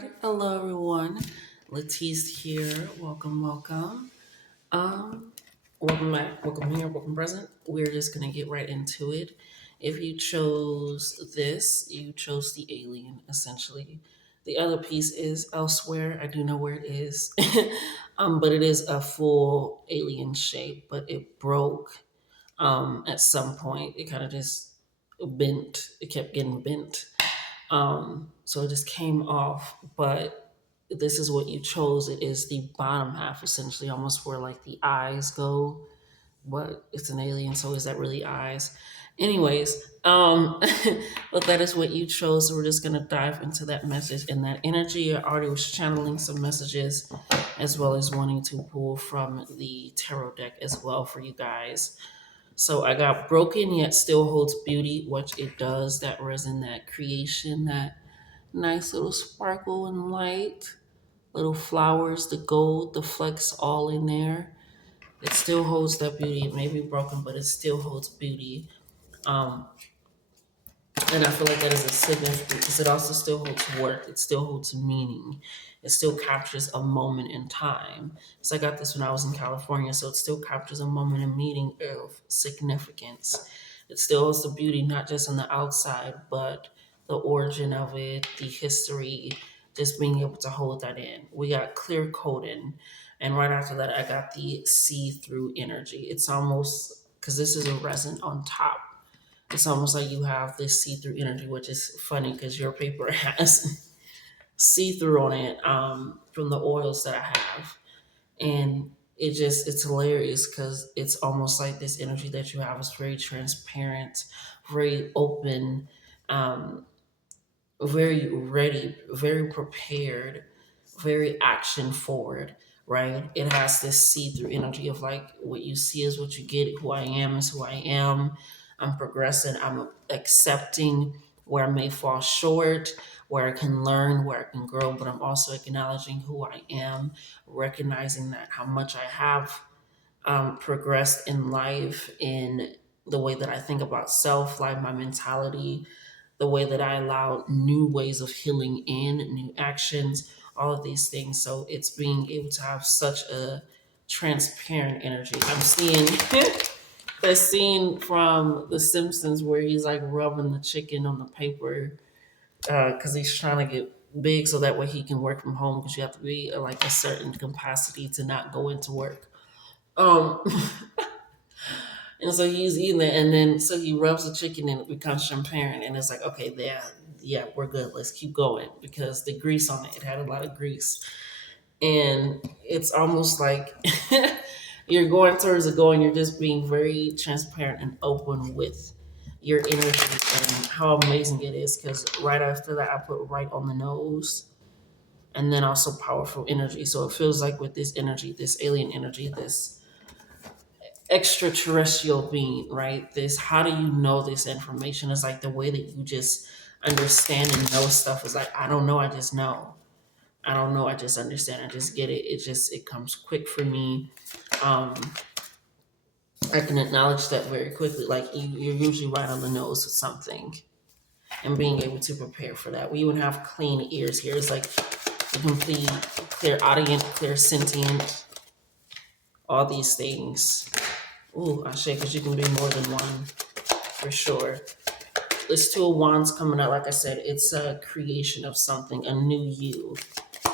right. Hello, everyone. Latisse here. Welcome, welcome. Um, Welcome back. Welcome here. Welcome present. We're just gonna get right into it. If you chose this, you chose the alien. Essentially, the other piece is elsewhere. I do know where it is, but it is a full alien shape. But it broke at some point. It kind of just bent. It kept getting bent. So it just came off, but this is what you chose. It is the bottom half, essentially, almost where like the eyes go, but it's an alien, so is that really eyes? Anyways, but that is what you chose. So we're just gonna dive into that message and that energy. I already was channeling some messages as well as wanting to pull from the tarot deck as well for you guys. So I got broken yet still holds beauty, which it does. That resin, that creation, that nice little sparkle and light, little flowers, the gold, the flecks all in there. It still holds that beauty. It may be broken, but it still holds beauty. Um, and I feel like that is a significant because it also still holds worth. It still holds meaning. It still captures a moment in time. So I got this when I was in California. So it still captures a moment in meaning of significance. It still holds the beauty, not just on the outside, but the origin of it, the history, just being able to hold that in. We got clear coding. And right after that, I got the see through energy. It's almost because this is a resin on top, it's almost like you have this see-through energy, which is funny because your paper has see-through on it from the oils that I have, and it's hilarious because it's almost like this energy that you have is very transparent, very open, um, very ready, very prepared, very action forward, right? It has this see through energy of like what you see is what you get, who I am is who I am. I'm progressing, I'm accepting where I may fall short, where I can learn, where I can grow, but I'm also acknowledging who I am, recognizing that how much I have progressed in life in the way that I think about self, like my mentality, the way that I allow new ways of healing in, new actions, all of these things. So it's being able to have such a transparent energy. I'm seeing the scene from The Simpsons where he's like rubbing the chicken on the paper because he's trying to get big so that way he can work from home because you have to be like a certain capacity to not go into work. Um, And so he's eating it, and then so he rubs the chicken, and it becomes transparent, and it's like, okay, yeah, we're good. Let's keep going because the grease on it, it had a lot of grease, and it's almost like you're going towards the goal, and you're just being very transparent and open with your energy and how amazing it is. Because right after that, I put right on the nose, and then also powerful energy. So it feels like with this energy, this alien energy, this extraterrestrial being, right? This, how do you know this information? Is like the way that you just understand and know stuff is like, I don't know, I just know. I don't know, I just understand, I just get it. It comes quick for me. Um, I can acknowledge that very quickly. Like you're usually right on the nose with something and being able to prepare for that. We even have clean ears here. It's like the complete clear audience, clear sentient, all these things. Ooh, I say because you can be more than one for sure. This Two of Wands coming out, like I said, it's a creation of something, a new you.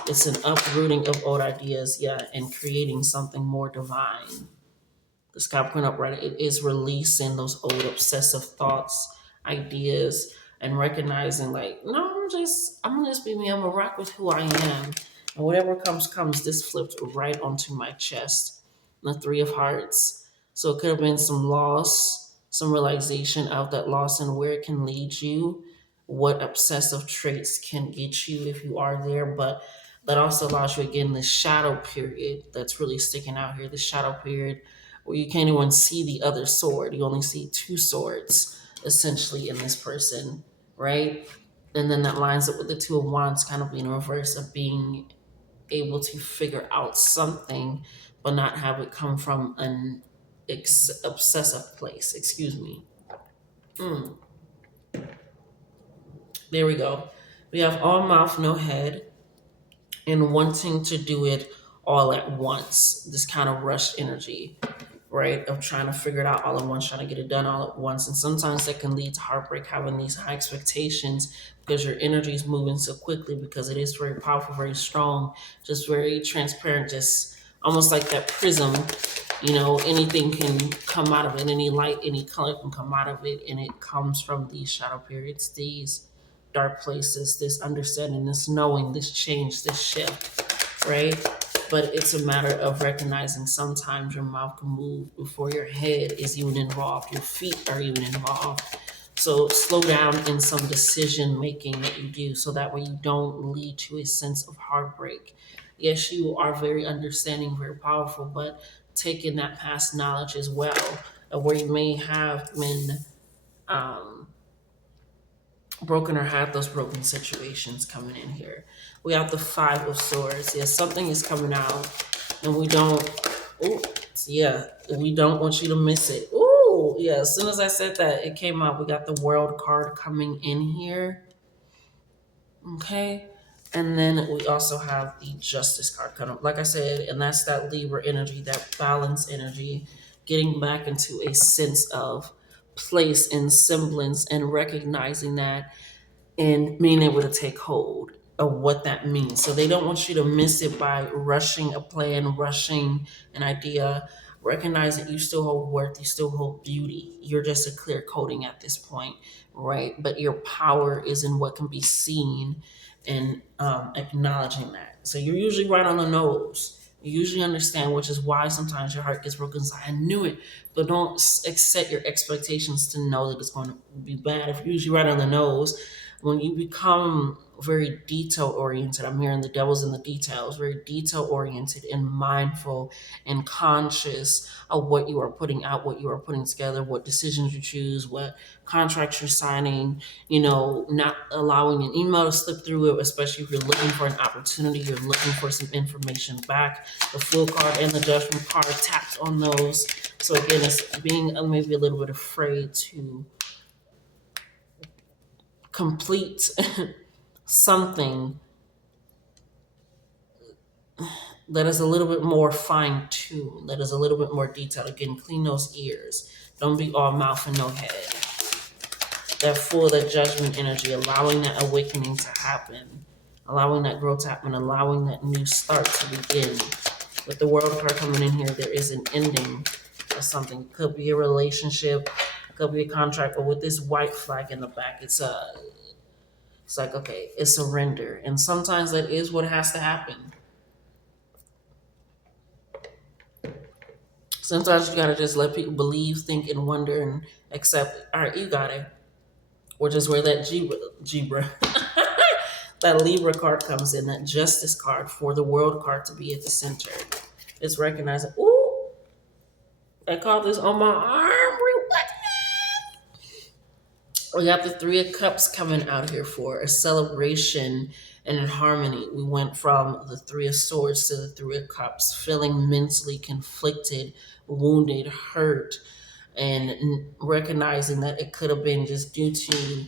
It's an uprooting of old ideas, yeah, and creating something more divine. This Capricorn upright, it is releasing those old obsessive thoughts, ideas, and recognizing like, no, I'm gonna just be me. I'm gonna rock with who I am, and whatever comes. This flipped right onto my chest. The Three of Hearts. So it could have been some loss, some realization of that loss and where it can lead you, what obsessive traits can get you if you are there, but that also allows you again the shadow period that's really sticking out here. The shadow period where you can't even see the other sword. You only see two swords essentially in this person, right? And then that lines up with the Two of Wands kind of being reverse of being able to figure out something, but not have it come from an obsessive place. Excuse me. Mm, there we go. We have all mouth, no head. and wanting to do it all at once. This kind of rush energy, right? Of trying to figure it out all at once, trying to get it done all at once. And sometimes that can lead to heartbreak, having these high expectations because your energy is moving so quickly, because it is very powerful, very strong, just very transparent, just almost like that prism. Anything can come out of it, any light, any color can come out of it, and it comes from these shadow periods, these dark places, this understanding, this knowing, this change, this shift, right? But it's a matter of recognizing sometimes your mouth can move before your head is even involved, your feet are even involved. So slow down in some decision making that you do, so that way you don't lead to a sense of heartbreak. Yes, you are very understanding, very powerful, but taking that past knowledge as well, of where you may have been um, broken or had those broken situations coming in here. We have the Five of Swords. Yes, something is coming out, and we don't. Ooh, yeah, we don't want you to miss it. Ooh, yeah. As soon as I said that, it came out. We got the World card coming in here. Okay. And then we also have the Justice card kind of, like I said, and that's that Libra energy, that balance energy, getting back into a sense of place and semblance, and recognizing that and being able to take hold of what that means. So they don't want you to miss it by rushing a plan, rushing an idea. Recognize that you still hold worth, you still hold beauty. You're just a clear coating at this point, right? But your power is in what can be seen, and acknowledging that. So you're usually right on the nose. You usually understand, which is why sometimes your heart gets broken. It's like, I knew it, but don't set your expectations to know that it's going to be bad. If you're usually right on the nose, when you become very detail oriented, I'm hearing the devil's in the details, very detail oriented and mindful and conscious of what you are putting out, what you are putting together, what decisions you choose, what contracts you're signing, not allowing an email to slip through it, especially if you're looking for an opportunity, you're looking for some information back. The Fool card and the Judgment card taps on those. So again, it's being maybe a little bit afraid to complete something that is a little bit more fine tuned, that is a little bit more detailed. Again, clean those ears. Don't be all mouth and no head. That full, that judgment energy, allowing that awakening to happen, allowing that growth to happen, allowing that new start to begin. With the World card coming in here, there is an ending of something. It could be a relationship, it could be a contract, but with this white flag in the back, it's like, okay, it's surrender. And sometimes that is what has to happen. Sometimes you gotta just let people believe, think, and wonder, and accept. All right, you got it. Which is where that Libra, that Libra card comes in, that Justice card, for the World card to be at the center. It's recognizing, ooh, I call this on my arm. We got the Three of Cups coming out here for a celebration and in harmony. We went from the Three of Swords to the Three of Cups, feeling mentally conflicted, wounded, hurt, and recognizing that it could have been just due to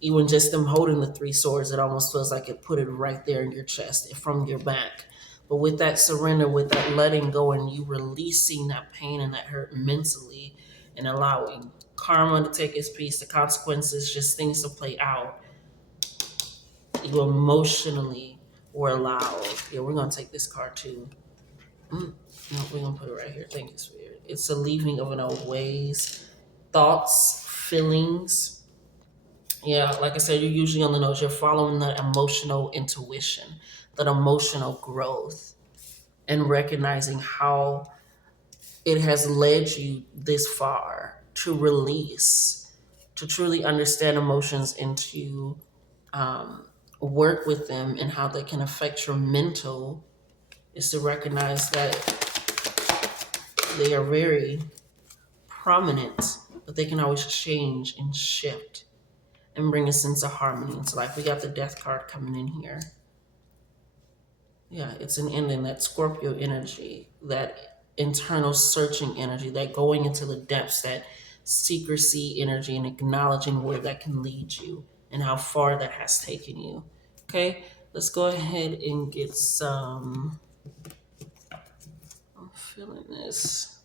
even just them holding the three swords. It almost feels like it put it right there in your chest from your back. But with that surrender, with that letting go, and you releasing that pain and that hurt mentally, and allowing karma to take its piece, the consequences, just things to play out, you emotionally were allowed. Yeah, we're going to take this card too. No, we're going to put it right here. Thank you, Spirit. It's a leaving of an old ways, thoughts, feelings. Yeah, like I said, you're usually on the nose. You're following that emotional intuition, that emotional growth, and recognizing how it has led you this far to release, to truly understand emotions, and to um, work with them and how they can affect your mental, is to recognize that they are very prominent, but they can always change and shift and bring a sense of harmony into life. We got the Death card coming in here. Yeah, it's an ending, that Scorpio energy, that internal searching energy, that going into the depths, that secrecy energy, and acknowledging where that can lead you and how far that has taken you. Okay, let's go ahead and get some. I'm feeling this.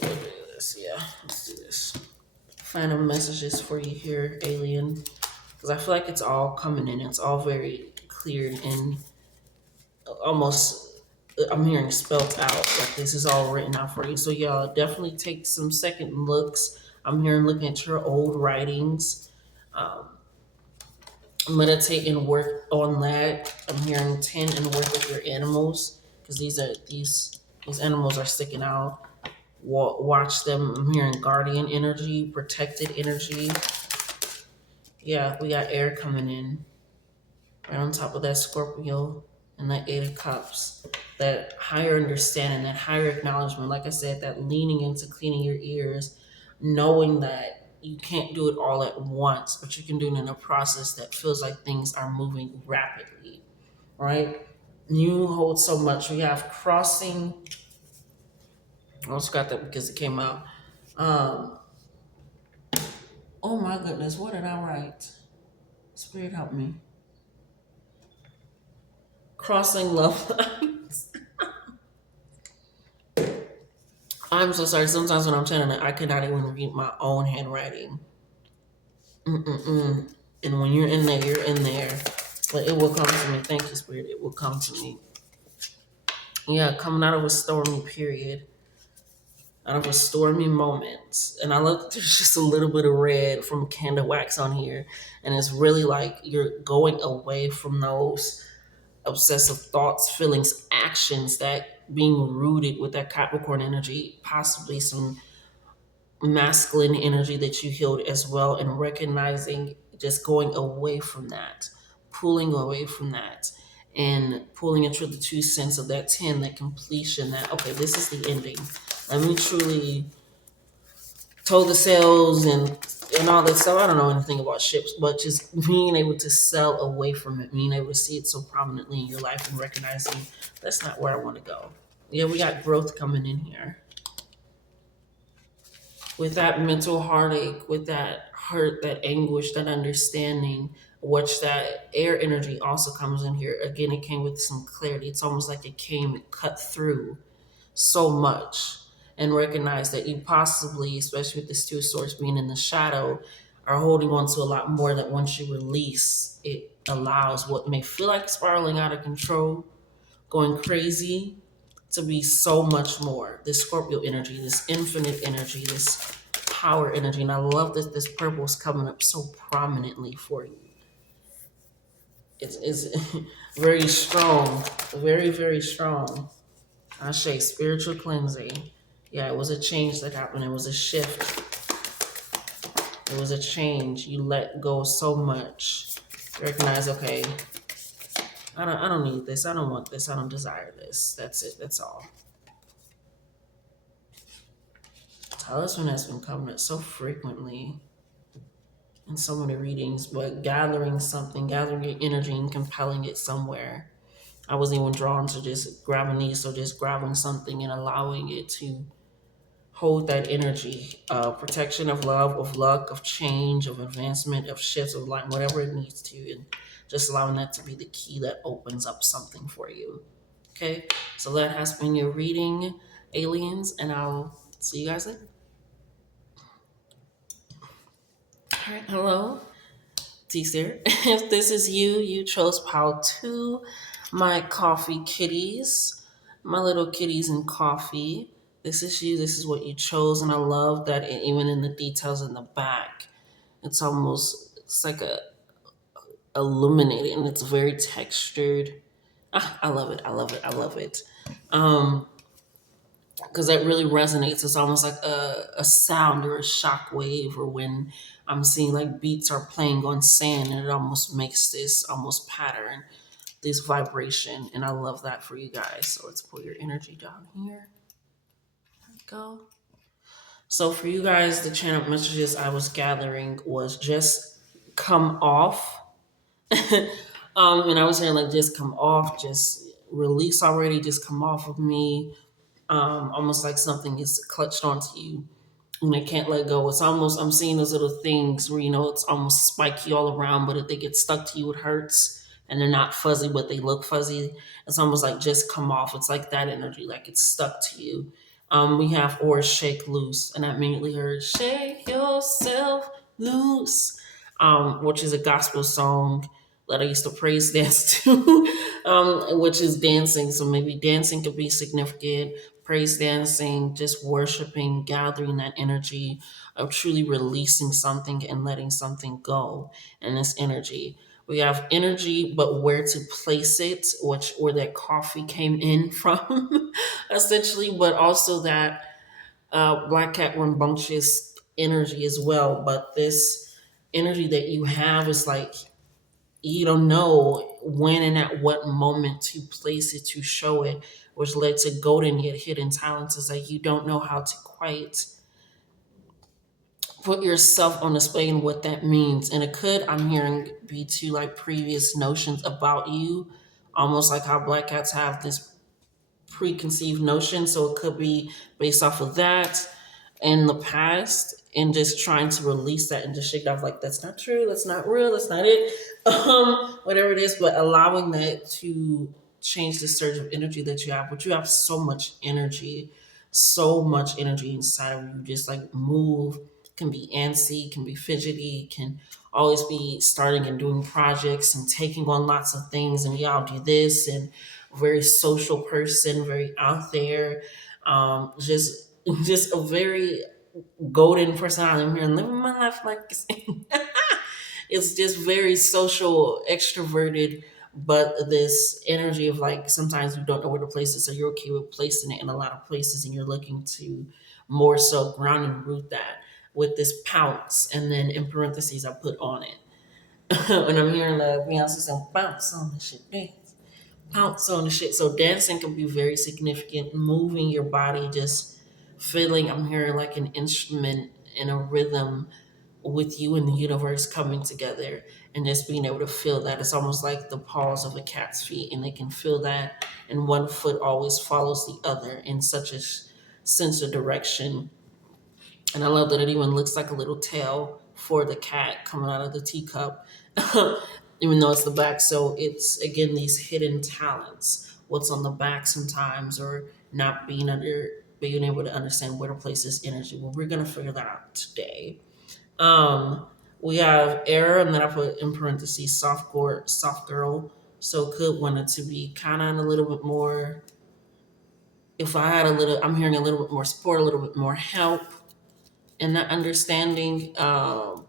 We'll do this. Yeah, let's do this. Final messages for you here, alien, because I feel like it's all coming in. It's all very cleared and almost. I'm hearing spelt out like this is all written out for you. So y'all definitely take some second looks. I'm hearing looking at your old writings. Um, Meditate and work on that. I'm hearing 10 and work with your animals because these animals are sticking out. Watch them. I'm hearing guardian energy, protected energy. Yeah, we got air coming in right on top of that Scorpio and that Eight of Cups. That higher understanding, that higher acknowledgement. Like I said, that leaning into cleaning your ears, knowing that you can't do it all at once, but you can do it in a process that feels like things are moving rapidly, right? You hold so much. We have crossing. I also got that because it came out. Um, oh my goodness, what did I write? Spirit help me. Crossing love lines. I'm so sorry. Sometimes when I'm chanting it, I cannot even read my own handwriting. Mm-mm-mm. And when you're in there, you're in there. But it will come to me. Thank you, Spirit. It will come to me. Yeah, coming out of a stormy period, out of a stormy moment. And I look, there's just a little bit of red from candle wax on here. And it's really like you're going away from those obsessive thoughts, feelings, actions that being rooted with that Capricorn energy, possibly some masculine energy that you healed as well, and recognizing just going away from that, pulling away from that, and pulling into the true sense of that 10, that completion, that, okay, this is the ending. Let me truly tow the sails and all that stuff. I don't know anything about ships, but just being able to sail away from it, being able to see it so prominently in your life and recognizing that's not where I want to go. Yeah, we got growth coming in here. With that mental heartache, with that hurt, that anguish, that understanding, which that air energy also comes in here. Again, it came with some clarity. It's almost like it came and cut through so much and recognize that you possibly, especially with this two of swords being in the shadow, are holding on to a lot more that once you release, it allows what may feel like spiraling out of control, going crazy, to be so much more. This Scorpio energy, this infinite energy, this power energy. And I love that this purple is coming up so prominently for you. It's very strong, very, very strong. I say spiritual cleansing. Yeah, it was a change that happened. It was a shift. It was a change. You let go so much. Recognize, okay, I don't need this. I don't want this. I don't desire this. That's it. That's all. Talisman has been coming up so frequently in so many readings, but gathering something, gathering your energy and compelling it somewhere. I wasn't even drawn to just grabbing these, so just grabbing something and allowing it to hold that energy, protection of love, of luck, of change, of advancement, of shifts, of light, whatever it needs to, and just allowing that to be the key that opens up something for you. Okay, so that has been your reading, aliens, and I'll see you guys later. All right, hello, T-Sir. If this is you, you chose pile two, my coffee kitties, my little kitties and coffee. This is you, this is what you chose, and I love that even in the details in the back, it's like a illuminating. It's very textured. I love it. I love it. I love it. Um, because that really resonates. It's almost like a sound or a shock wave, or when I'm seeing like beats are playing on sand, and it almost makes this almost pattern, this vibration, and I love that for you guys. So let's put your energy down here. There we go. So for you guys, the channel messages I was gathering was just come off. And I was saying like just come off, just release already, just come off of me. Almost like something is clutched onto you and they can't let go. It's almost, I'm seeing those little things where, it's almost spiky all around, but if they get stuck to you, it hurts. and they're not fuzzy, but they look fuzzy. It's almost like just come off. It's like that energy, like it's stuck to you. We have or shake loose, and I immediately heard shake yourself loose, which is a gospel song that I used to praise dance to, which is dancing. So maybe dancing could be significant, praise dancing, just worshiping, gathering that energy of truly releasing something and letting something go in this energy. We have energy, but where to place it, which where that coffee came in from, essentially, but also that black cat rambunctious energy as well. But this energy that you have is like you don't know when and at what moment to place it to show it, which led to golden yet hidden talents. Is like you don't know how to quite put yourself on display and what that means. And it could, I'm hearing, be to like previous notions about you, almost like how black cats have this preconceived notion. So it could be based off of that in the past and just trying to release that and just shake it off like that's not true, that's not real, that's not it. Whatever it is, but allowing that to change the surge of energy that you have. But you have so much energy inside of you. Just like move, can be antsy, can be fidgety, can always be starting and doing projects and taking on lots of things and y'all do this and very social person, very out there, just just a very golden personality. I'm here and living my life like it's, it's just very social, extroverted, but this energy of like sometimes you don't know where to place it, so you're okay with placing it in a lot of places, and you're looking to more so ground and root that with this pounce, and then in parentheses I put on it. And I'm hearing the Beyonce saying bounce on the shit, dance, pounce on the shit. So dancing can be very significant. Moving your body, just feeling. I'm hearing like an instrument and a rhythm with you and the universe coming together, and just being able to feel that. It's almost like the paws of a cat's feet, and they can feel that. And one foot always follows the other in such a sense of direction. And I love that it even looks like a little tail for the cat coming out of the teacup, even though it's the back. So it's again these hidden talents, what's on the back sometimes, or not being able to understand where to place this energy. Well, we're gonna figure that out today. Um, we have error, and then I put in parentheses soft girl. So could want it to be kind of a little bit more. If I had a little, I'm hearing a little bit more support, a little bit more help and that understanding,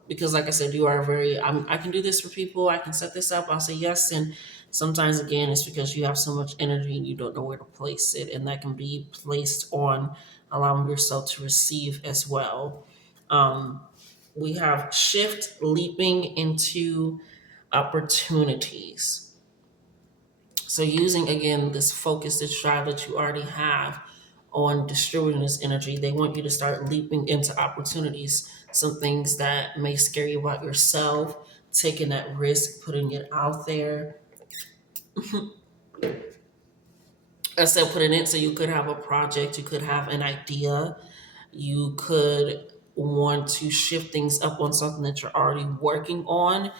because like I said, you are very I can do this for people, I can set this up, I'll say yes. And sometimes again it's because you have so much energy and you don't know where to place it, and that can be placed on allowing yourself to receive as well. um, we have shift, leaping into opportunities. So using again this focus, this drive that you already have on distributing this energy, they want you to start leaping into opportunities, some things that may scare you about yourself, taking that risk, putting it out there. I said put it in, so you could have a project, you could have an idea, you could want to shift things up on something that you're already working on,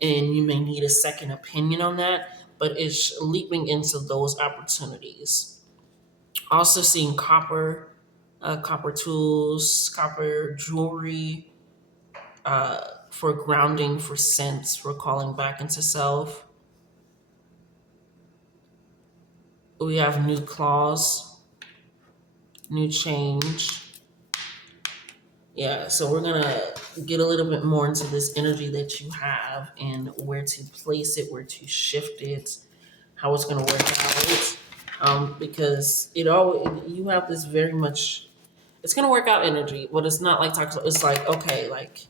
and you may need a second opinion on that, but it's leaping into those opportunities. Also seeing copper, copper tools, copper jewelry, for grounding, for sense, for calling back into self. We have new claws, new change. Yeah, so we're gonna get a little bit more into this energy that you have and where to place it, where to shift it, how it's gonna work out. Because it all you have this very much. It's gonna work out energy, but it's not like toxic. It's like okay, like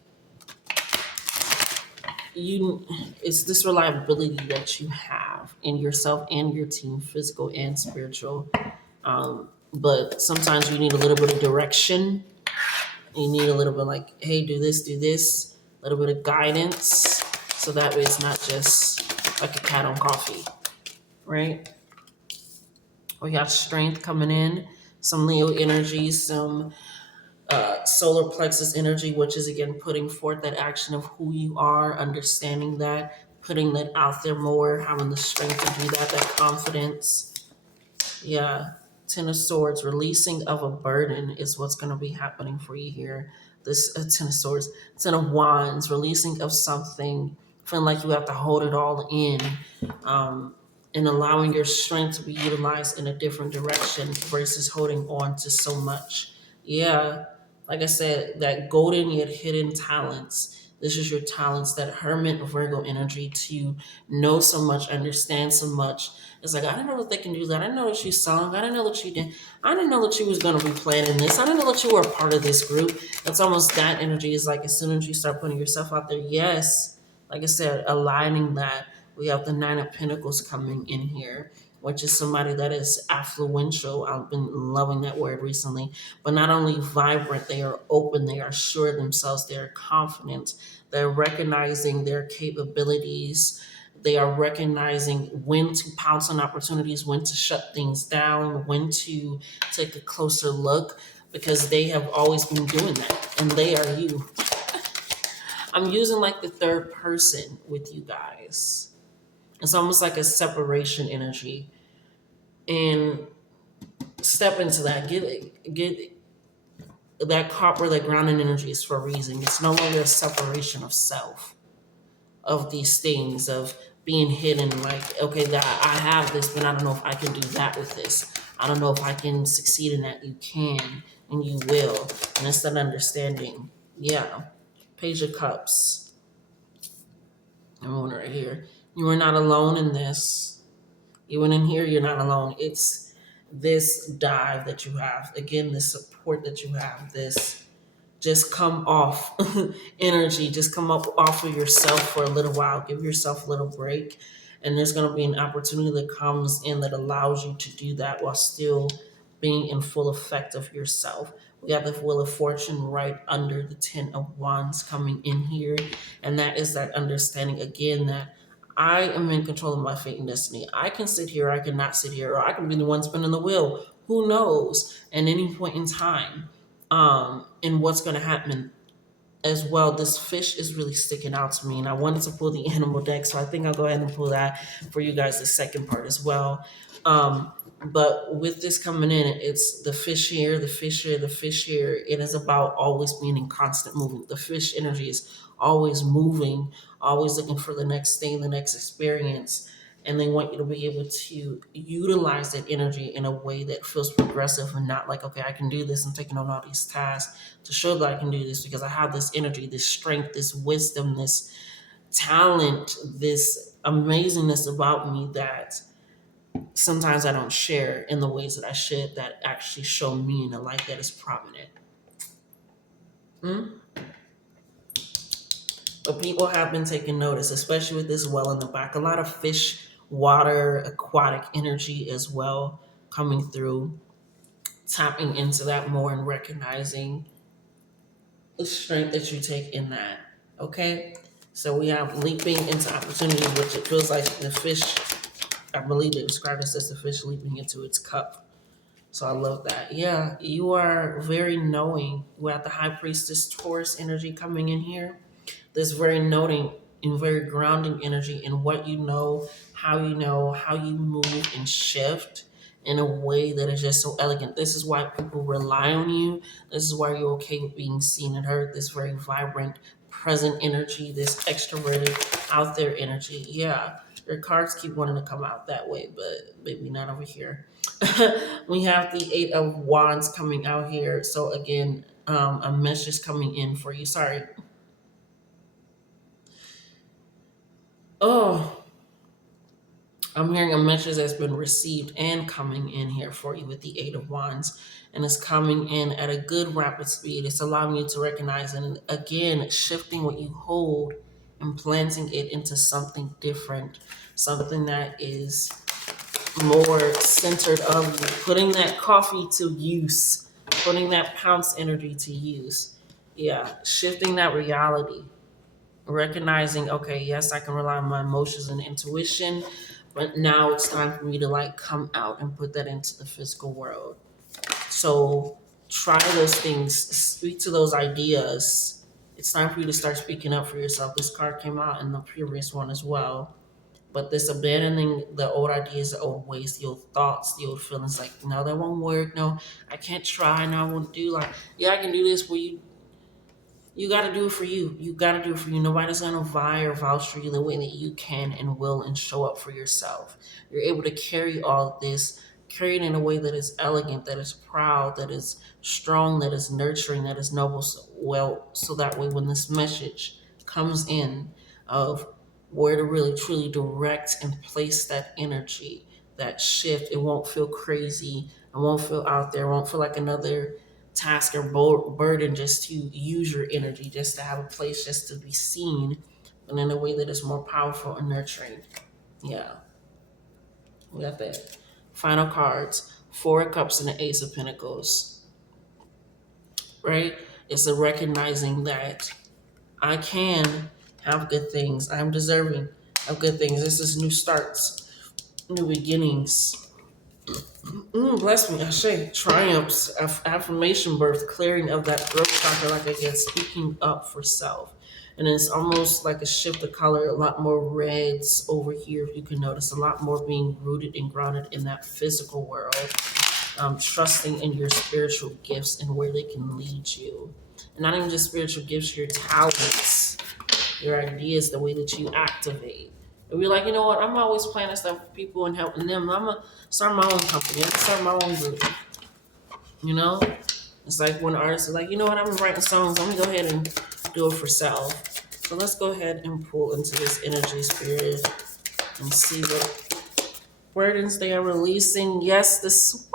you it's this reliability that you have in yourself and your team, physical and spiritual. But sometimes you need a little bit of direction. You need a little bit like, hey, do this, a little bit of guidance, so that way it's not just like a cat on coffee, right? We have strength coming in, some Leo energy, some solar plexus energy, which is again putting forth that action of who you are, understanding that, putting that out there more, having the strength to do that, that confidence. Yeah. Ten of Swords, releasing of a burden is what's going to be happening for you here. This Ten of Swords, Ten of Wands, releasing of something, feeling like you have to hold it all in, um, and allowing your strength to be utilized in a different direction versus holding on to so much. Yeah, like I said, that golden yet hidden talents. This is your talents, that Hermit Virgo energy to know so much, understand so much. It's like, I didn't know that they can do that. I didn't know that you sung. I didn't know that you did. I didn't know that you was going to be planning this. I didn't know that you were a part of this group. It's almost that energy is like as soon as you start putting yourself out there, yes, like I said, aligning that. We have the Nine of Pentacles coming in here, which is somebody that is affluential. I've been loving that word recently. But not only vibrant, they are open, they are sure of themselves, they are confident, they're recognizing their capabilities, they are recognizing when to pounce on opportunities, when to shut things down, when to take a closer look, because they have always been doing that, and they are you. I'm using like the third person with you guys. It's almost like a separation energy. And step into that. Get that copper, that grounding energy is for a reason. It's no longer a separation of self, of these things, of being hidden, like, okay, that I have this, but I don't know if I can do that with this. I don't know if I can succeed in that. You can and you will. And it's that understanding. Yeah. Page of Cups. I'm on right here. You are not alone in this. Even in here, you're not alone. It's this dive that you have. Again, this support that you have, this just come off energy, just come up off of yourself for a little while, give yourself a little break, and there's going to be an opportunity that comes in that allows you to do that while still being in full effect of yourself. We have the Wheel of Fortune right under the Ten of Wands coming in here, and that is that understanding again that I am in control of my fate and destiny. I can sit here, I cannot sit here, or I can be the one spinning the wheel. Who knows? At any point in time, and what's going to happen as well. This fish is really sticking out to me, and I wanted to pull the animal deck, so I think I'll go ahead and pull that for you guys, the second part as well. But with this coming in, it's the fish here, the fish here, the fish here. It is about always being in constant movement. The fish energy is always moving, always looking for the next thing, the next experience. And they want you to be able to utilize that energy in a way that feels progressive and not like, okay, I can do this. I'm taking on all these tasks to show that I can do this because I have this energy, this strength, this wisdom, this talent, this amazingness about me that sometimes I don't share in the ways that I should, that actually show me in a light that is prominent. Mm? But people have been taking notice, especially with this well in the back. A lot of fish, water, aquatic energy as well coming through, tapping into that more and recognizing the strength that you take in that. Okay? So we have leaping into opportunity, which it feels like the fish, I believe they describe this as the fish leaping into its cup. So I love that. Yeah, you are very knowing. We have the High Priestess Taurus energy coming in here. This very noting and very grounding energy in what you know, how you move and shift in a way that is just so elegant. This is why people rely on you. This is why you're okay with being seen and heard. This very vibrant, present energy, this extroverted, out there energy. Yeah, your cards keep wanting to come out that way, but maybe not over here. We have the Eight of Wands coming out here. So again, a message coming in for you. Sorry. Oh, I'm hearing a message that's been received and coming in here for you with the Eight of Wands. And it's coming in at a good rapid speed. It's allowing you to recognize and again, shifting what you hold and planting it into something different, something that is more centered on you, putting that coffee to use, putting that pounce energy to use. Yeah, shifting that reality, recognizing, okay, yes, I can rely on my emotions and intuition, but now it's time for me to like come out and put that into the physical world. So try those things, speak to those ideas, It's time for you to start speaking up for yourself. This card came out in the previous one as well. But this abandoning the old ideas, the old ways, the old thoughts, the old feelings, like, no, that won't work. No, I can't try. No, I won't do, like, yeah, I can do this. Well, you got to do it for you. You got to do it for you. Nobody's going to vie or vouch for you the way that you can and will and show up for yourself. You're able to carry all of this, carry it in a way that is elegant, that is proud, that is strong, that is nurturing, that is noble. So, well, so that way when this message comes in of where to really truly direct and place that energy, that shift, it won't feel crazy. It won't feel out there. It won't feel like another task or burden just to use your energy, just to have a place, just to be seen, and in a way that is more powerful and nurturing. Yeah, we got that. Final cards: Four of Cups and the Ace of Pentacles. Right? It's a recognizing that I can have good things. I'm deserving of good things. This is new starts, new beginnings. Bless me, Ashe. Triumphs, affirmation, birth, clearing of that throat chakra, like again, speaking up for self. And it's almost like a shift of color, a lot more reds over here, if you can notice, a lot more being rooted and grounded in that physical world, trusting in your spiritual gifts and where they can lead you. And not even just spiritual gifts, your talents, your ideas, the way that you activate. And we're like, you know what? I'm always planning stuff for people and helping them. I'm gonna start my own company. I'm gonna start my own group. You know, it's like when artists are like, you know what? I'm writing songs. I'm gonna go ahead and do it for self. So let's go ahead and pull into this energy, spirit, and see what burdens they are releasing. Yes, the swan.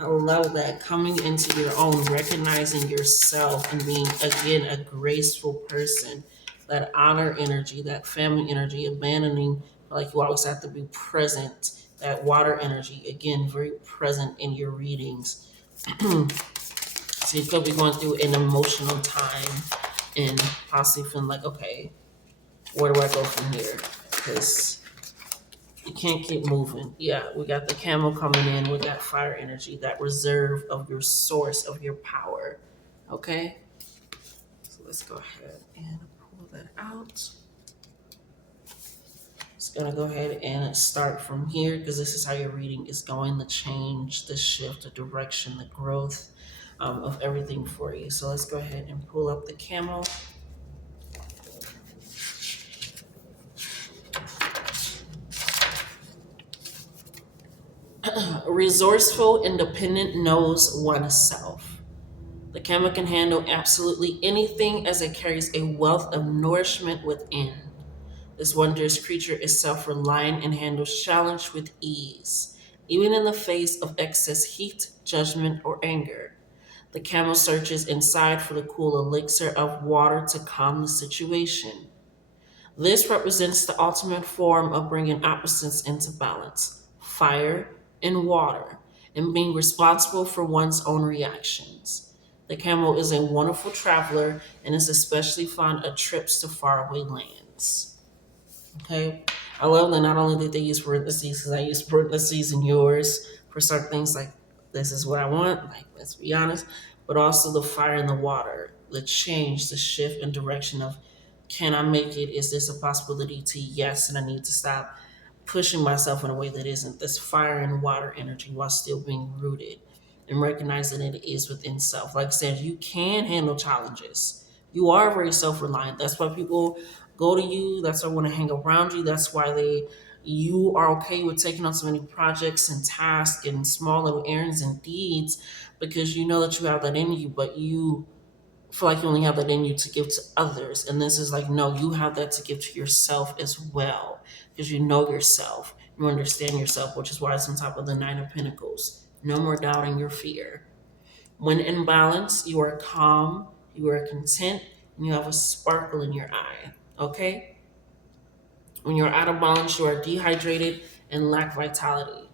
I love that. Coming into your own, recognizing yourself and being, again, a graceful person. That honor energy, that family energy, abandoning, like you always have to be present. That water energy, again, very present in your readings. So you could be going through an emotional time and possibly feeling like, okay, where do I go from here? Because you can't keep moving. Yeah, we got the camel coming in with that fire energy, that reserve of your source, of your power. Okay? So let's go ahead and pull that out. Just gonna go ahead and start from here because this is how your reading is going, the change, the shift, the direction, the growth of everything for you. So let's go ahead and pull up the camel. Resourceful, independent, knows oneself. The camel can handle absolutely anything as it carries a wealth of nourishment within. This wondrous creature is self reliant and handles challenge with ease, even in the face of excess heat, judgment, or anger. The camel searches inside for the cool elixir of water to calm the situation. This represents the ultimate form of bringing opposites into balance: fire and water, and being responsible for one's own reactions. The camel is a wonderful traveler and is especially fond of trips to faraway lands. Okay. I love that not only did they use parentheses, because I use parentheses in yours for certain things, like this is what I want, like let's be honest, but also the fire and the water, the change, the shift in direction of, can I make it? Is this a possibility to yes? And I need to stop pushing myself in a way that isn't. This fire and water energy while still being rooted and recognizing it is within self. Like I said, you can handle challenges. You are very self reliant. That's why people go to you. That's why I want to hang around you. That's why you are okay with taking on so many projects and tasks and small little errands and deeds, because you know that you have that in you, but you feel like you only have that in you to give to others. And this is like, no, you have that to give to yourself as well, because you know yourself, you understand yourself, which is why it's on top of the Nine of Pentacles. No more doubting your fear. When in balance, you are calm, you are content, and you have a sparkle in your eye. Okay? When you're out of balance, you are dehydrated and lack vitality.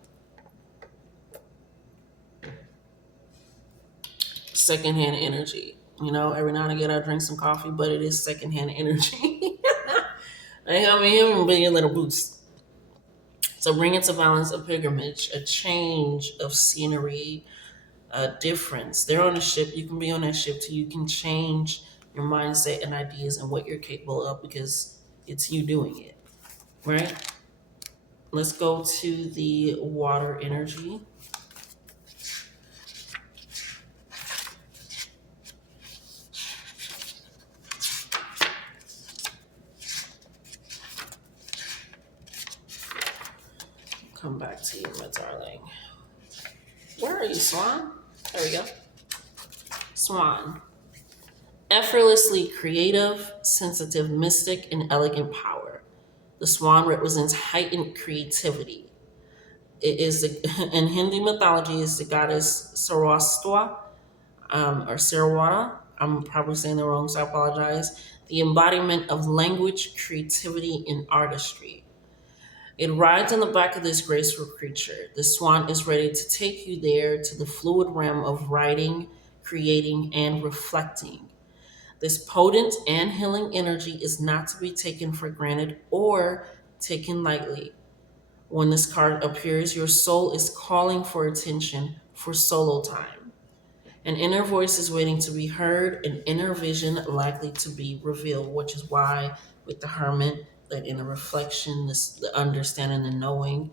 Secondhand energy. You know, every now and again I drink some coffee, but it is secondhand energy. I mean, I'm being a little boost. So bring into balance a pilgrimage, a change of scenery, difference. They're on a ship. You can be on that ship too. You can change your mindset and ideas and what you're capable of because it's you doing it, right? Let's go to the water energy. Come back to you, my darling. Where are you, Swan? There we go. Swan. Effortlessly creative, sensitive mystic, and elegant power. The swan represents heightened creativity. It is in Hindu mythology is the goddess Saraswati, or Sarawata. I'm probably saying the wrong, so I apologize. The embodiment of language, creativity, and artistry. It rides on the back of this graceful creature. The swan is ready to take you there to the fluid realm of writing, creating, and reflecting. This potent and healing energy is not to be taken for granted or taken lightly. When this card appears, your soul is calling for attention, for solo time. An inner voice is waiting to be heard, an inner vision likely to be revealed, which is why with the Hermit, that inner reflection, the understanding, the knowing,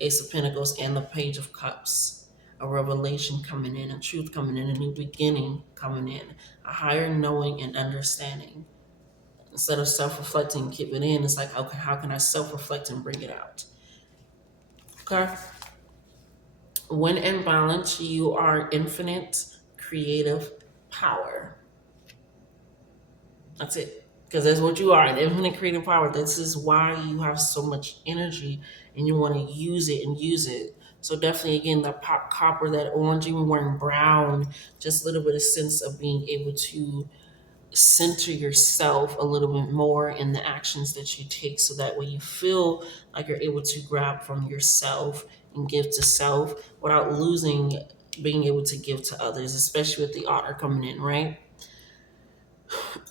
Ace of Pentacles, and the Page of Cups. A revelation coming in, a truth coming in, a new beginning coming in, a higher knowing and understanding. Instead of self-reflecting, keep it in. It's like, okay, how can I self-reflect and bring it out? Okay. When in balance, you are infinite creative power. That's it. Because that's what you are, an infinite creative power. This is why you have so much energy and you want to use it and use it. So definitely, again, that pop copper, that orange, even wearing brown, just a little bit of sense of being able to center yourself a little bit more in the actions that you take so that way you feel like you're able to grab from yourself and give to self without losing being able to give to others, especially with the otter coming in, right?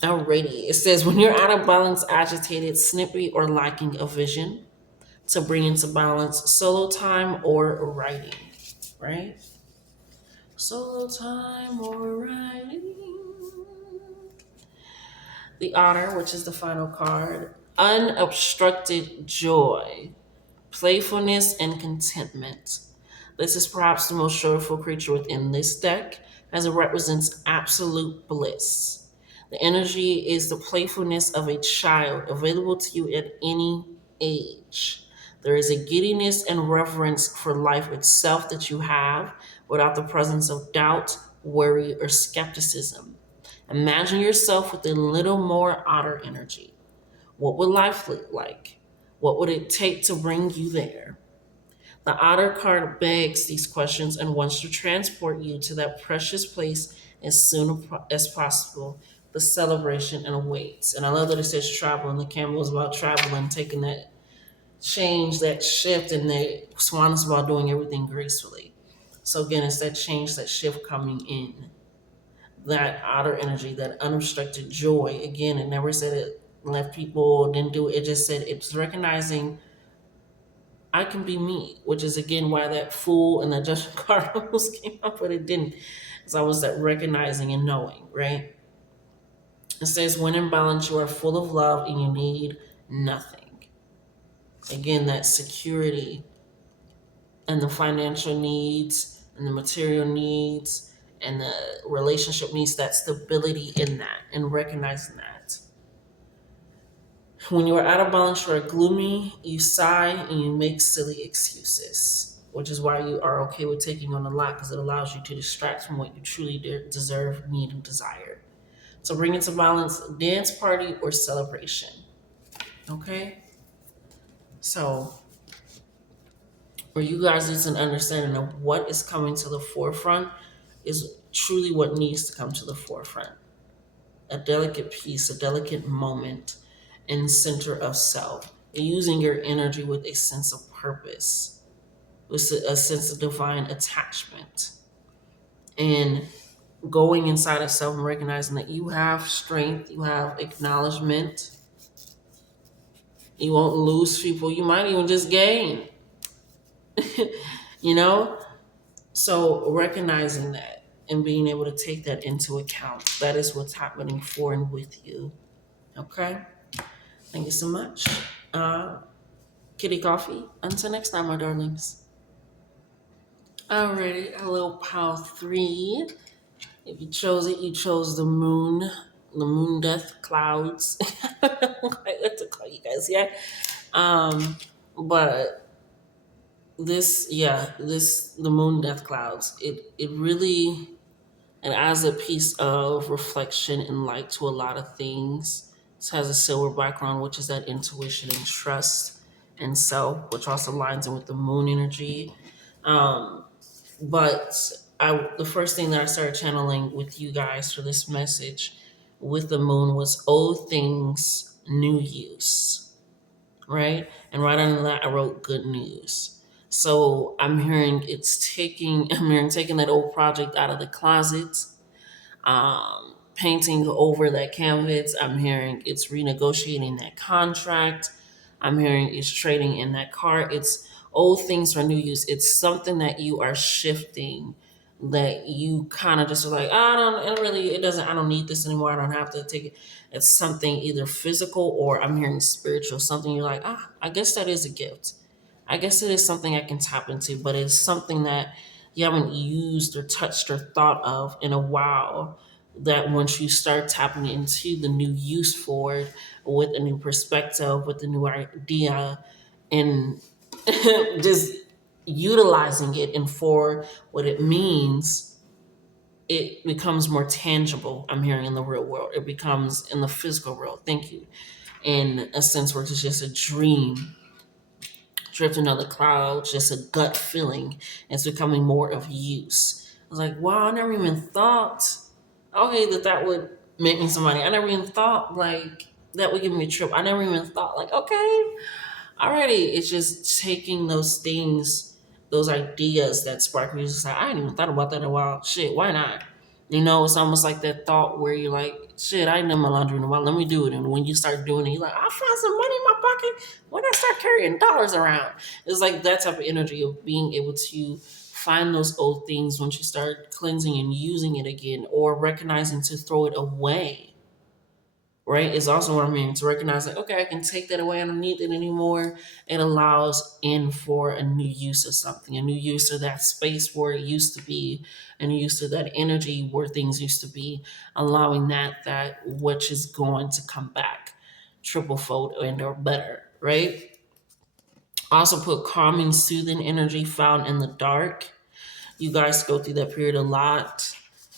Alrighty. It says when you're out of balance, agitated, snippy, or lacking a vision, to bring into balance solo time or writing, right? Solo time or writing. The Otter, which is the final card. Unobstructed joy, playfulness, and contentment. This is perhaps the most joyful creature within this deck, as it represents absolute bliss. The energy is the playfulness of a child, available to you at any age. There is a giddiness and reverence for life itself that you have without the presence of doubt, worry, or skepticism. Imagine yourself with a little more otter energy. What would life look like? What would it take to bring you there? The otter card begs these questions and wants to transport you to that precious place as soon as possible. The celebration and awaits. And I love that it says travel, and the camel is about traveling, taking that change, that shift, and the swan is about doing everything gracefully. So again, it's that change, that shift coming in. That outer energy, that unobstructed joy. Again, it never said it left people, didn't do it. It just said it's recognizing I can be me, which is again why that fool and that judgment card almost came up, but it didn't. Because I was that recognizing and knowing, right? It says, when in balance, you are full of love and you need nothing. Again, that security and the financial needs and the material needs and the relationship needs, that stability in that and recognizing that. When you are out of balance, you are gloomy, you sigh, and you make silly excuses, which is why you are okay with taking on a lot because it allows you to distract from what you truly deserve, need, and desire. So bring it to balance, dance party or celebration. Okay? So for you guys, it's an understanding of what is coming to the forefront is truly what needs to come to the forefront. A delicate piece, a delicate moment in center of self, using your energy with a sense of purpose, with a sense of divine attachment, and going inside of self and recognizing that you have strength, you have acknowledgement, you won't lose people, you might even just gain, you know? So recognizing that and being able to take that into account, that is what's happening for and with you. Okay? Thank you so much. Uh, Kitty Coffee. Until next time, my darlings. Alrighty, a little pile three. If you chose it, you chose the moon death clouds. What to call you guys, yeah? Um, but the moon death clouds, it really, and as a piece of reflection and light to a lot of things. It has a silver background, which is that intuition and trust and self, which also aligns in with the moon energy. Um, but the first thing that I started channeling with you guys for this message with the moon was old things, new use, right? And right under that, I wrote good news. So I'm hearing I'm hearing taking that old project out of the closet, painting over that canvas. I'm hearing it's renegotiating that contract. I'm hearing it's trading in that car. It's old things for new use. It's something that you are shifting, that you kind of just are like, I don't need this anymore. I don't have to take it. It's something either physical or I'm hearing spiritual, something you're like, I guess that is a gift. I guess it is something I can tap into, but it's something that you haven't used or touched or thought of in a while. That once you start tapping into the new use for it with a new perspective, with a new idea, and just utilizing it and for what it means, it becomes more tangible. I'm hearing in the real world, it becomes in the physical world. Thank you. In a sense where it's just a dream drifting on the clouds, just a gut feeling. It's becoming more of use. I was like, wow, I never even thought, okay, that would make me some money. I never even thought like that would give me a trip. I never even thought like, okay, already. It's just taking those things, those ideas that spark me. Just like, I ain't even thought about that in a while. Shit, why not? It's almost like that thought where you're like, shit, I ain't done my laundry in a while. Let me do it. And when you start doing it, you're like, I found some money in my pocket. When I start carrying dollars around, it's like that type of energy of being able to find those old things once you start cleansing and using it again, or recognizing to throw it away, right? Is also what I mean, to recognize like, okay, I can take that away. I don't need it anymore. It allows in for a new use of something, a new use of that space where it used to be, and use of that energy where things used to be, allowing that which is going to come back triple fold and or better, right? Also put calming, soothing energy found in the dark. You guys go through that period a lot.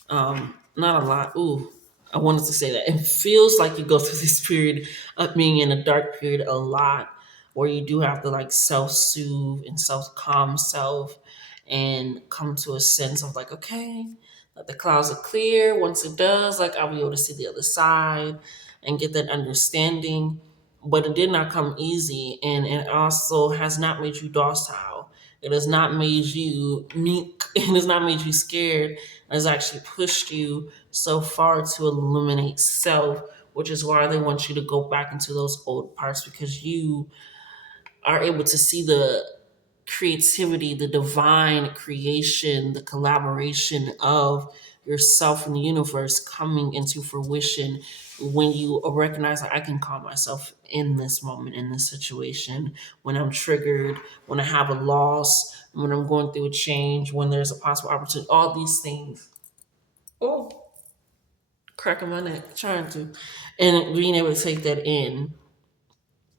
Not a lot. Ooh, I wanted to say that. It feels like you go through this period of being in a dark period a lot, where you do have to like self soothe and self calm self and come to a sense of like, okay, like the clouds are clear. Once it does, like I'll be able to see the other side and get that understanding. But it did not come easy, and it also has not made you docile. It has not made you meek. It has not made you scared. It has actually pushed you so far to eliminate self, which is why they want you to go back into those old parts, because you are able to see the creativity, the divine creation, the collaboration of yourself and the universe coming into fruition when you recognize that I can calm myself in this moment, in this situation, when I'm triggered, when I have a loss, when I'm going through a change, when there's a possible opportunity, all these things. Oh, cracking my neck, trying to. And being able to take that in.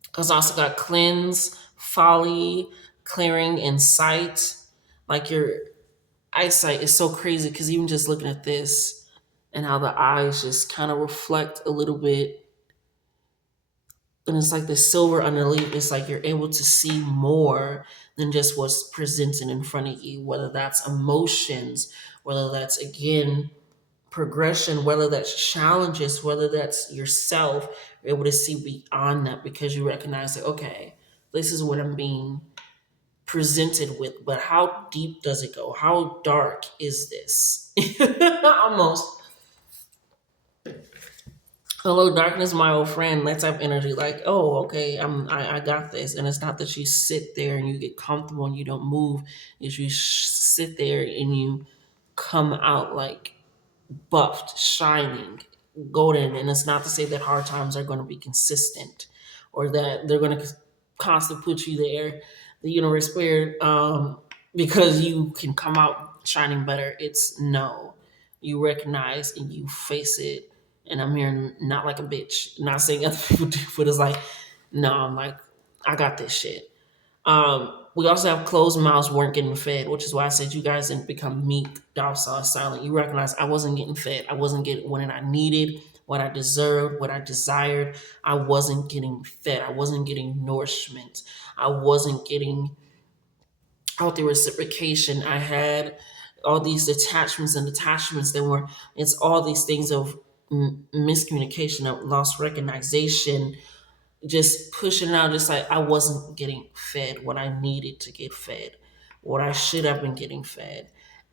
Because I also got cleanse, folly, clearing, and sight. Like your eyesight is so crazy because even just looking at this and how the eyes just kind of reflect a little bit, and it's like the silver underneath. It's like you're able to see more than just what's presented in front of you, whether that's emotions, whether that's again progression, whether that's challenges, whether that's yourself. You're able to see beyond that because you recognize that, okay, this is what I'm being presented with, but how deep does it go? How dark is this? Almost. Hello, darkness, my old friend. That type of energy, like, oh, okay, I got this. And it's not that you sit there and you get comfortable and you don't move. Is you sit there and you come out like buffed, shining, golden. And it's not to say that hard times are going to be consistent or that they're going to constantly put you there, the universe spirit, because you can come out shining better. It's no. You recognize and you face it. And I'm here not like a bitch, not saying other people do, but it's like, no, I'm like, I got this shit. We also have closed mouths weren't getting fed, which is why I said you guys didn't become meek, docile, silent. You recognize I wasn't getting fed. I wasn't getting what I needed, what I deserved, what I desired. I wasn't getting fed. I wasn't getting nourishment. I wasn't getting out the reciprocation. I had all these attachments and attachments that were, it's all these things of miscommunication, of lost recognition, just pushing it out, just like I wasn't getting fed what I needed to get fed, what I should have been getting fed.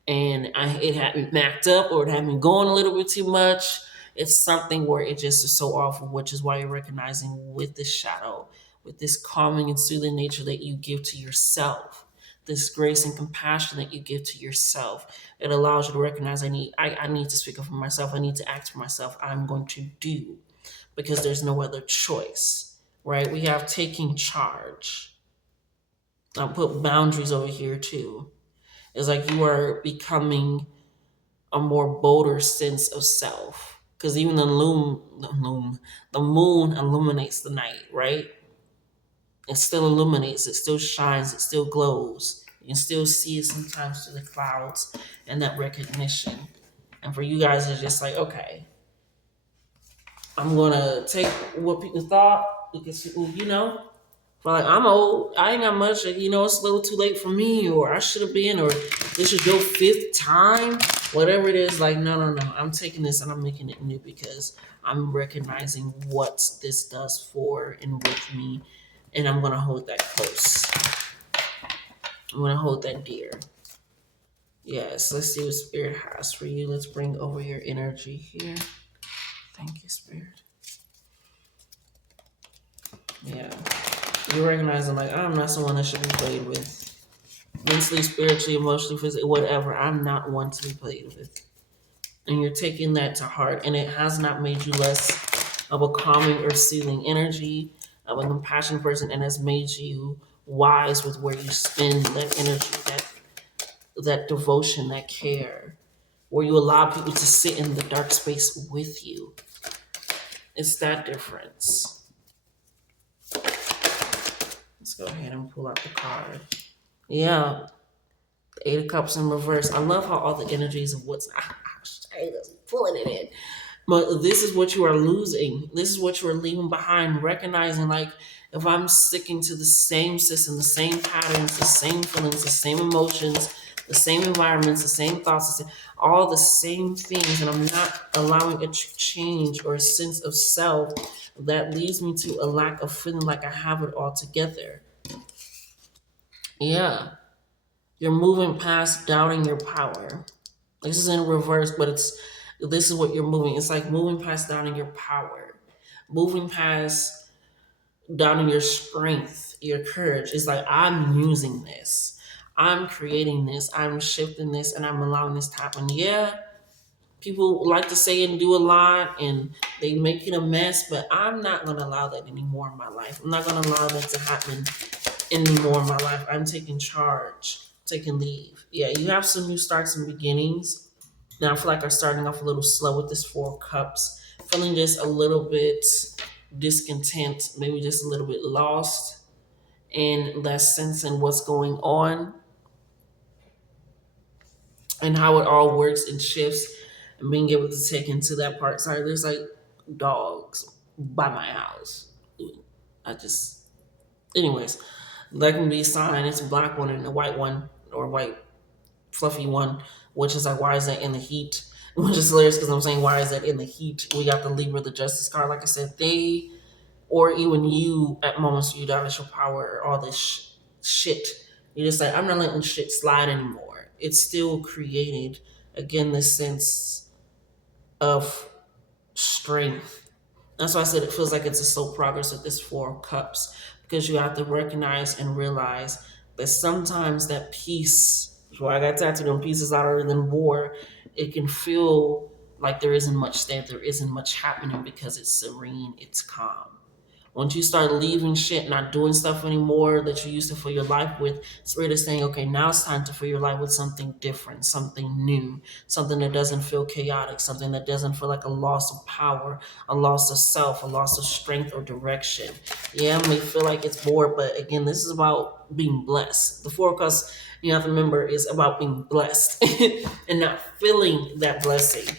And it had me backed up or it had me going a little bit too much. It's something where it just is so awful, which is why you're recognizing with this shadow, with this calming and soothing nature that you give to yourself, this grace and compassion that you give to yourself. It allows you to recognize I need to speak up for myself. I need to act for myself. I'm going to do because there's no other choice, right? We have taking charge. I'll put boundaries over here too. It's like you are becoming a more bolder sense of self. Because even the moon illuminates the night, right? It still illuminates, it still shines, it still glows. You can still see it sometimes through the clouds and that recognition. And for you guys, it's just like, okay, I'm gonna take what people thought because but like I'm old, I ain't got much. It's a little too late for me, or I should have been, or this is your fifth time, whatever it is. Like no, no, no. I'm taking this and I'm making it new because I'm recognizing what this does for and with me, and I'm gonna hold that close. I'm gonna hold that dear. Yes, let's see what Spirit has for you. Let's bring over your energy here. Thank you, Spirit. Yeah. You recognize I'm like, I'm not someone that should be played with. Mentally, spiritually, emotionally, physically, whatever. I'm not one to be played with. And you're taking that to heart. And it has not made you less of a calming or soothing energy, of a compassionate person, and has made you wise with where you spend that energy, that devotion, that care, where you allow people to sit in the dark space with you. It's that difference. Let's go ahead and pull out the card. Yeah, Eight of Cups in reverse. I love how all the energies of what's pulling it in. But this is what you are losing. This is what you are leaving behind. Recognizing, like, if I'm sticking to the same system, the same patterns, the same feelings, the same emotions, the same environments, the same thoughts, all the same things, and I'm not allowing a change or a sense of self, that leads me to a lack of feeling like I have it all together. Yeah. You're moving past doubting your power. This is in reverse, but this is what you're moving. It's like moving past doubting your power, moving past doubting your strength, your courage. It's like I'm using this, I'm creating this, I'm shifting this, and I'm allowing this to happen. Yeah, people like to say and do a lot, and they make it a mess, but I'm not going to allow that anymore in my life. I'm not going to allow that to happen anymore in my life. I'm taking charge, taking leave. Yeah, you have some new starts and beginnings. Now I feel like I'm starting off a little slow with this Four of Cups, feeling just a little bit discontent, maybe just a little bit lost, and less sense in what's going on and how it all works and shifts, and being able to take into that part. Sorry, there's like dogs by my house. I just, anyways, that can be a sign. It's a black one and a white one, or white fluffy one, which is like, why is that in the heat? Which is hilarious because I'm saying, why is that in the heat? We got the Libra, the Justice card. Like I said, they, or even you, at moments you doubt your power, or all this shit. You're just like, I'm not letting shit slide anymore. It's still created, again, this sense of strength, That's why I said it feels like it's a slow progress with this Four of Cups, because you have to recognize and realize that sometimes that peace, why I got tattooed on peace is louder than war, it can feel like there isn't much there, there isn't much happening because it's serene, it's calm. Once you start leaving shit, not doing stuff anymore that you used to fill your life with, Spirit is saying, okay, now it's time to fill your life with something different, something new, something that doesn't feel chaotic, something that doesn't feel like a loss of power, a loss of self, a loss of strength or direction. Yeah, it may feel like it's bored, but again, this is about being blessed. The Four of Cups, you have to remember, is about being blessed and not feeling that blessing,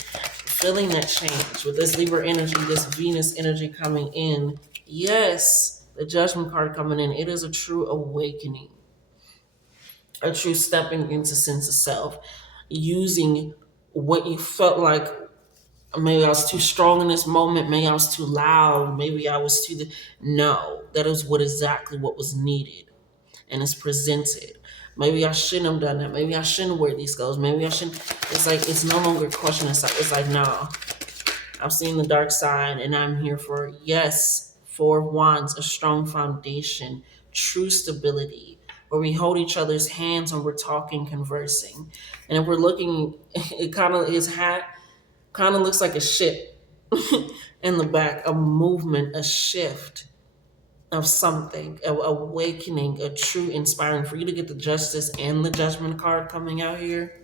feeling that change. With this Libra energy, this Venus energy coming in, yes, the Judgment card coming in, it is a true awakening, a true stepping into sense of self, using what you felt like. Maybe I was too strong in this moment. Maybe I was too loud. Maybe I was too. No, that is what exactly what was needed, and it's presented. Maybe I shouldn't have done that. Maybe I shouldn't wear these clothes. Maybe I shouldn't. It's like it's no longer a question. It's like no. I've seen the dark side and I'm here for, yes, Four of Wands, a strong foundation, true stability, where we hold each other's hands when we're talking, conversing. And if we're looking, it kind of, his hat kind of looks like a ship in the back, a movement, a shift of something, a awakening, a true inspiring. For you to get the Justice and the Judgment card coming out here,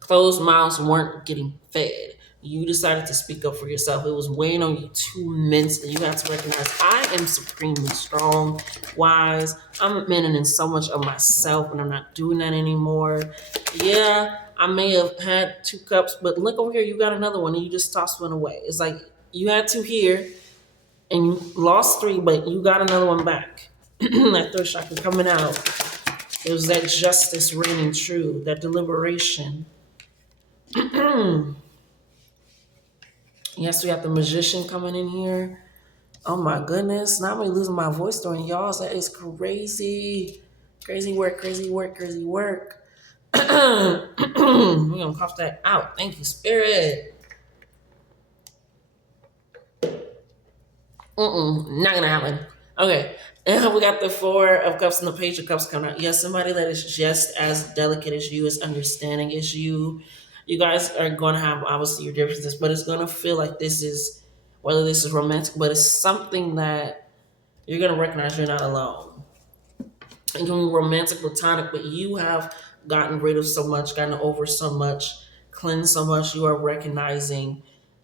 closed mouths weren't getting fed. You decided to speak up for yourself. It was weighing on you too immensely. You have to recognize I am supremely strong, wise. I'm abandoning so much of myself and I'm not doing that anymore. Yeah, I may have had two cups, but look over here, you got another one and you just tossed one away. It's like you had two here and you lost three, but you got another one back. That third chakra coming out. It was that justice reigning true, that deliberation. Yes, we got the Magician coming in here. Oh my goodness. Now I'm losing my voice during y'all. That is crazy. Crazy work, crazy work, crazy work. We're gonna cough that out. Thank you, Spirit. Not gonna happen. Okay. And we got the Four of Cups and the Page of Cups coming out. Yes, somebody that is just as delicate as you, as understanding as you. You guys are gonna have obviously your differences, but it's gonna feel like this is, whether this is romantic, but it's something that you're gonna recognize you're not alone. It can be romantic, platonic, but you have gotten rid of so much, gotten over so much, cleansed so much. You are recognizing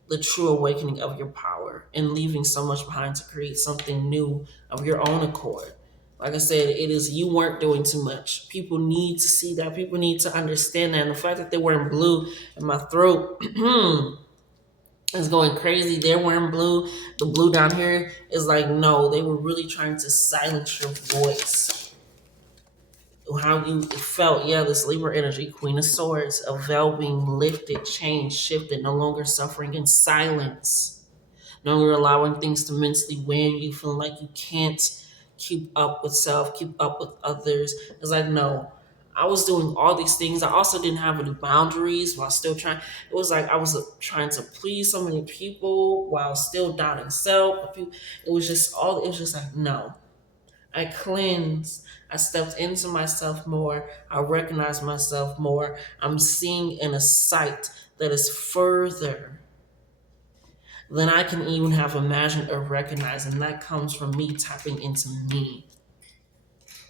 the true awakening of your power and leaving so much behind to create something new of your own accord. Like I said, it is, you weren't doing too much. People need to see that. People need to understand that. And the fact that they're wearing blue in my throat is going crazy. They're wearing blue. The blue down here is like, no, they were really trying to silence your voice. How you felt, yeah, this Libra energy, Queen of Swords, a veil being lifted, changed, shifted, no longer suffering in silence, no longer allowing things to mentally weigh on you, feeling like you can't keep up with self, keep up with others. It's like, no, I was doing all these things. I also didn't have any boundaries while still trying. It was like I was trying to please so many people while still doubting self. It was just all, it was just like, no. I cleansed. I stepped into myself more. I recognize myself more. I'm seeing in a sight that is further than I can even have imagined or recognized. And that comes from me tapping into me.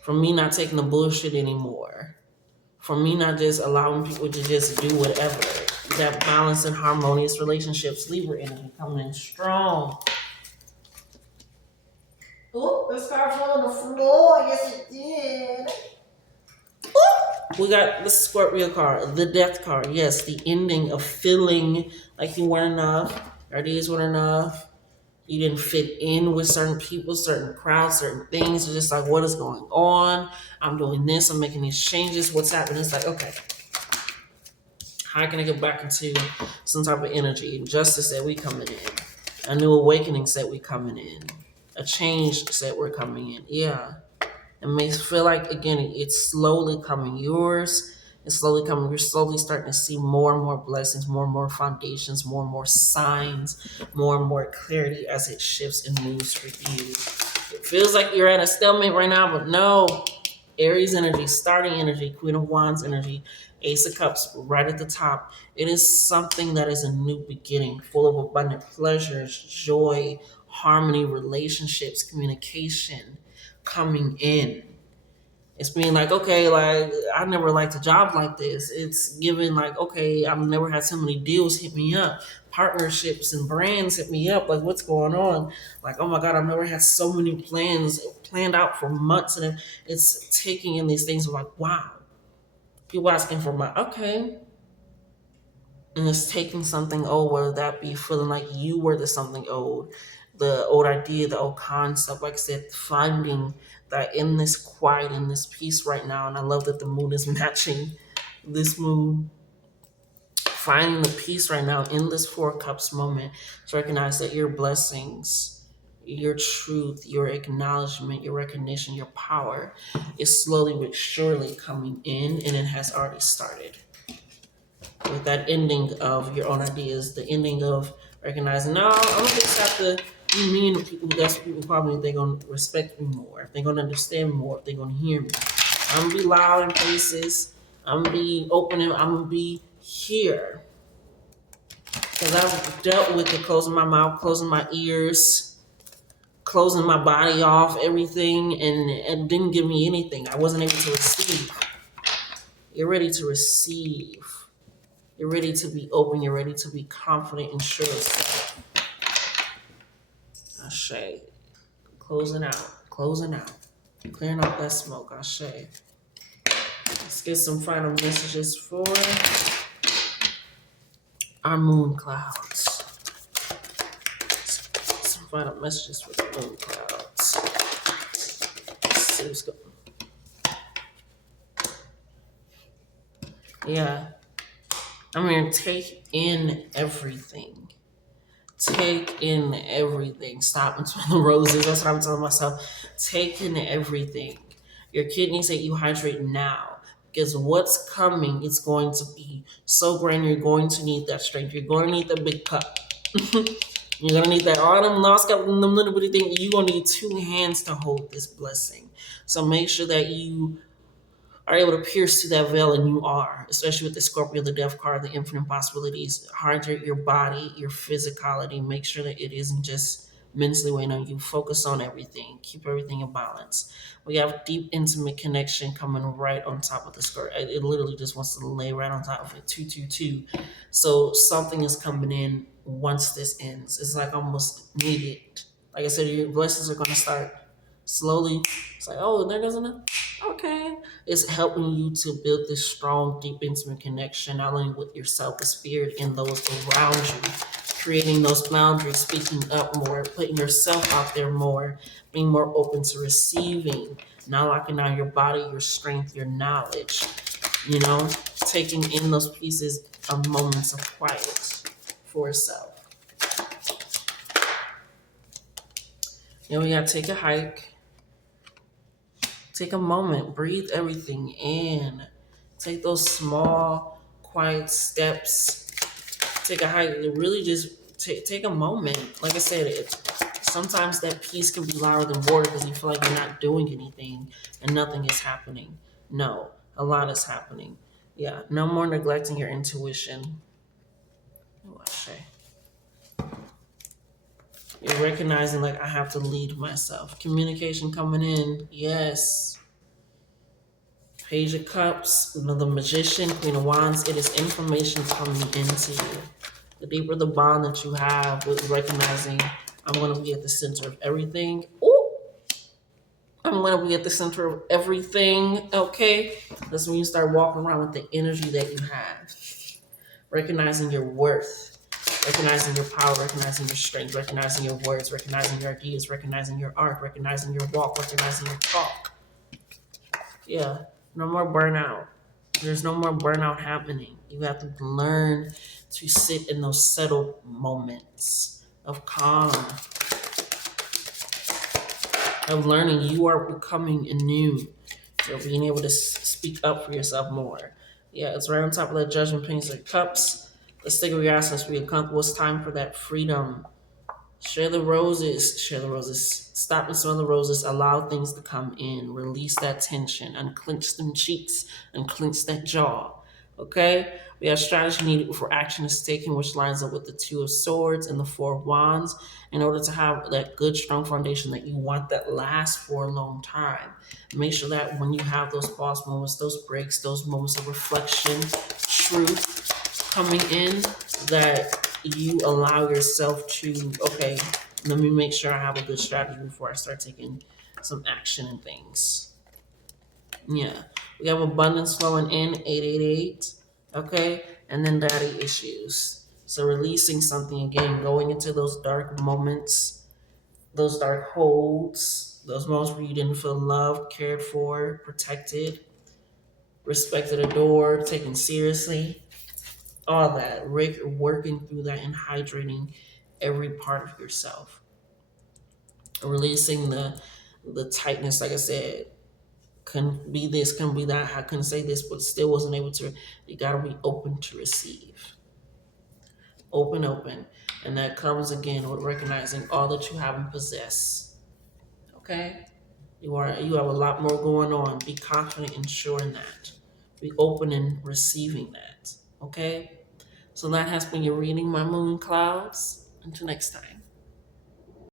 From me not taking the bullshit anymore. From me not just allowing people to just do whatever. That balanced and harmonious relationships, Libra energy coming in strong. Oh, this car fell on the floor. Yes, it did. We got the Scorpio card, the Death card. Yes, the ending of feeling like you weren't enough, or these weren't enough. You didn't fit in with certain people, certain crowds, certain things. It's just like, what is going on? I'm doing this. I'm making these changes. What's happening? It's like, okay, how can I get back into some type of energy? Justice said we coming in. A new awakening said we coming in. A change said we're coming in. Yeah. It may feel like, again, it's slowly coming. Yours It's slowly coming. You're slowly starting to see more and more blessings, more and more foundations, more and more signs, more and more clarity as it shifts and moves for you. It feels like you're at a stalemate right now, but no. Aries energy, starting energy, Queen of Wands energy, Ace of Cups right at the top. It is something that is a new beginning, full of abundant pleasures, joy, harmony, relationships, communication coming in. It's being like, okay, like I never liked a job like this. It's giving like, okay, I've never had so many deals hit me up, partnerships and brands hit me up. Like, what's going on? Like, oh my God, I've never had so many plans planned out for months, and it's taking in these things of like, wow. People asking for my okay, and it's taking something old, whether that be feeling like you were the something old, the old idea, the old concept. Like I said, finding that in this quiet, in this peace right now, and I love that the moon is matching this moon. Finding the peace right now in this Four Cups moment to recognize that your blessings, your truth, your acknowledgement, your recognition, your power is slowly but surely coming in, and it has already started with that ending of your own ideas, the ending of recognizing, no, I don't just have to be mean to people. That's people probably they're gonna respect me more, if they're gonna understand me more, if they're gonna hear me. I'm gonna be loud in places. I'm gonna be open and I'm gonna be here. Because I've dealt with the closing my mouth, closing my ears, closing my body off, everything, and it didn't give me anything. I wasn't able to receive. You're ready to receive. You're ready to be open. You're ready to be confident and sure of self. Ashe. Closing out. Closing out. Clearing out that smoke. Ashe. Let's get some final messages for our moon clouds. Some final messages for the moon clouds. Let's see what's going on. Yeah. I mean, take in everything. Take in everything. Stop and smell the roses. That's what I'm telling myself. Take in everything. Your kidneys that you hydrate now. Because what's coming is going to be so grand. You're going to need that strength. You're going to need the big cup. You're going to need that. All them lost cup, them little bitty thing. You're going to need two hands to hold this blessing. So make sure that you are able to pierce through that veil, and you are, especially with the Scorpio, the Death card, the infinite possibilities. Hydrate your body, your physicality. Make sure that it isn't just mentally weighing on you. Focus on everything. Keep everything in balance. We have deep, intimate connection coming right on top of the skirt. It literally just wants to lay right on top of it. 222. So something is coming in once this ends. It's like almost needed. Like I said, your blessings are going to start slowly. It's like, oh, there goes enough. Okay. It's helping you to build this strong, deep, intimate connection, not only with yourself, the spirit, and those around you. Creating those boundaries, speaking up more, putting yourself out there more, being more open to receiving, not locking down your body, your strength, your knowledge, taking in those pieces of moments of quiet for yourself. We gotta take a hike. Take a moment, breathe everything in. Take those small, quiet steps. Take a hike. Really just take a moment. Like I said, sometimes that peace can be louder than water because you feel like you're not doing anything and nothing is happening. No, a lot is happening. Yeah, no more neglecting your intuition. Oh, I say. You're recognizing, like, I have to lead myself. Communication coming in. Yes. Page of Cups, the Magician, Queen of Wands. It is information coming into you. The deeper the bond that you have with recognizing, I'm going to be at the center of everything. Ooh, I'm going to be at the center of everything. Okay, that's when you start walking around with the energy that you have. Recognizing your worth, recognizing your power, recognizing your strength, recognizing your words, recognizing your ideas, recognizing your art, recognizing your walk, recognizing your talk. Yeah, no more burnout. There's no more burnout happening. You have to learn to sit in those settled moments of calm, of learning you are becoming anew. You're being able to speak up for yourself more. Yeah, it's right on top of that Judgment Page of Cups. Let's take a essence. We comfortable. It's time for that freedom. Share the roses. Share the roses. Stop and smell the roses. Allow things to come in. Release that tension. Unclench them cheeks. Unclench that jaw. Okay? We have strategy needed before action is taken, which lines up with the Two of Swords and the Four of Wands, in order to have that good, strong foundation that you want that lasts for a long time. Make sure that when you have those pause moments, those breaks, those moments of reflection, truth coming in, that you allow yourself to, okay, let me make sure I have a good strategy before I start taking some action and things. Yeah. We have abundance flowing in, 888. Okay. And then daddy issues. So releasing something again, going into those dark moments, those dark holds, those moments where you didn't feel loved, cared for, protected, respected, adored, taken seriously, all that. Working through that and hydrating every part of yourself. Releasing the tightness, like I said, can be this, can be that. I couldn't say this, but still wasn't able to. You gotta be open to receive. Open, open. And that comes again with recognizing all that you have and possess. Okay? You have a lot more going on. Be confident in showing that. Be open in receiving that. Okay? So that has been your reading, my moon clouds. Until next time.